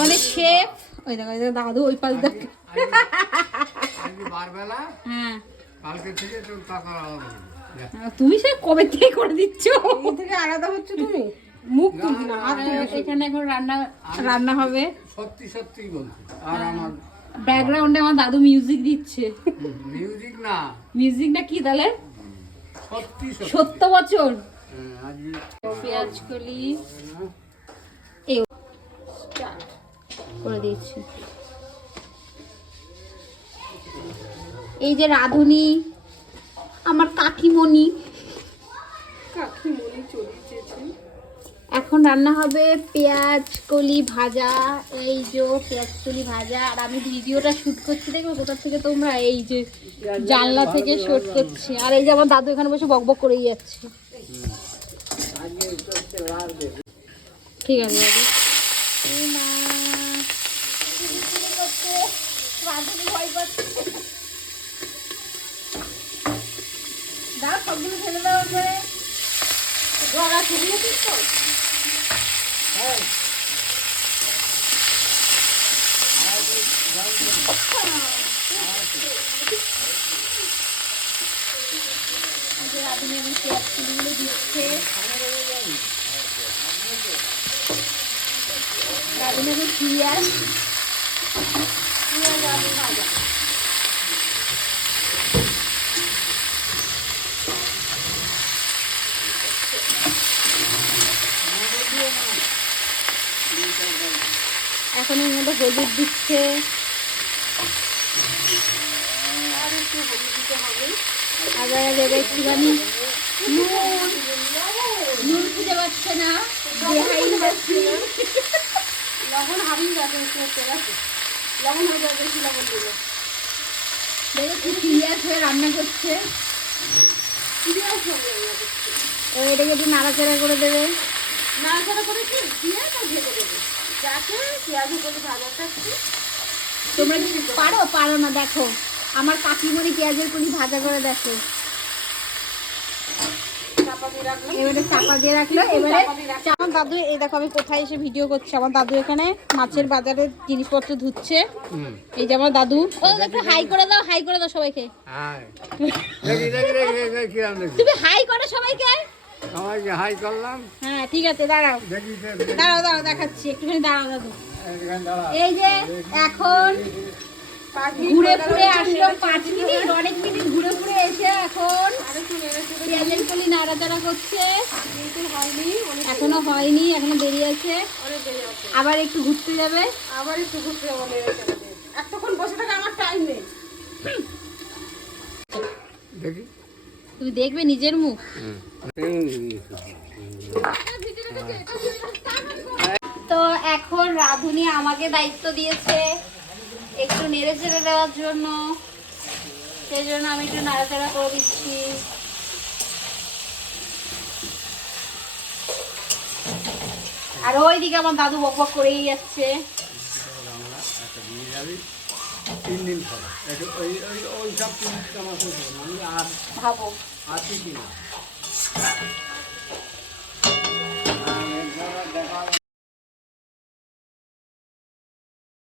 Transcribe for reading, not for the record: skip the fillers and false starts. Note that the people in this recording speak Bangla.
আমাদের শেফ ওই দেখো দাদু ওই পাশ দেখ হ্যাঁ তুমি সে কবে থেকে করে দিচ্ছ থেকে আলাদা হচ্ছে তুমি মুখ তুলবি না এখানে এখন রান্না হবে সত্যি সত্যি বলছি আর আমার ব্যাকগ্রাউন্ডে আমার দাদু মিউজিক দিচ্ছে মিউজিক না কি তাহলে সত্যি 70 বছর পেঁয়াজ কলি করে দিচ্ছি। এই যে রাঁধুনি আমার কাকিমণি এখন রান্না হবে পেঁয়াজ কলি ভাজা। এই যে পেঁয়াজ কলি ভাজা আর আমি ভিডিওটা শুট করছি দেখো কোথা থেকে তোমরা এই যে জানলা থেকে শুট করছি আর এই যে আমার দাদু এখানে বসে বকবক করেই যাচ্ছে। ঠিক আছে দাদু সবগুলো ফেলে দেওয়ার পরে গলা ছড়িয়ে দিস তো দিচ্ছে পিঁয়াজ ভাজা এখন এর মধ্যে হলুদ দিচ্ছে আর একটু হলুদ দিতে হবে আবার দেবে একটুখানি নুন খুঁজে পাচ্ছে না লবণ হারিয়ে যাবে লবণ হয়ে যাবে বেশি লবণ দিলে দেখো কি পিঁয়াজ হয়ে রান্না করছে এটাকে একটু নাড়াচাড়া করে দেবে নাড়াচাড়া করে কি পিঁয়াজ আর ঢেকে দেবে যাতে পেঁয়াজ উপরে ভাজা থাকছে। তোমরা কি পারো না দেখো আমার কাকিমণি পেঁয়াজের কলি ভাজা করে দেখো এবারে চাপা দিয়ে রাখলো। এবারে আমার দাদু এই দেখো আমি কোথায় এসে ভিডিও করছি আমার দাদু এখানে মাছের বাজারে জিনিসপত্র ধুচ্ছে। এই যে আমার দাদু ও একটু হাই করে দাও সবাইকে তুমি হাই করো সবাইকে হাই করলাম। হ্যাঁ ঠিক আছে দাঁড়াও দেখাচ্ছি একটুখানি দাঁড়াও দাদু। এই যে এখন ঘুরে ঘুরে আসলো 5 মিনিট অনেক মিনিট ঘুরে ঘুরে এসে এখন পেঁয়াজের কলি নাড়াচাড়া করছে এখনো হয়নি এখনো দেরি আছে আবার একটু ঘুরতে যাবে এতক্ষণ বসে থাকে আমার টাইম নেই তুমি দেখবে নিজের মুখ তো এখন রাঁধুনি আমাকে দায়িত্ব দিয়েছে একটু নেড়ে চেড়ে দেওয়ার জন্য সেই জন্য আমি একটু নাড়াচাড়া করে দিচ্ছি। আর ওইদিকে আমার দাদু বকবক করেই যাচ্ছে। ভাবো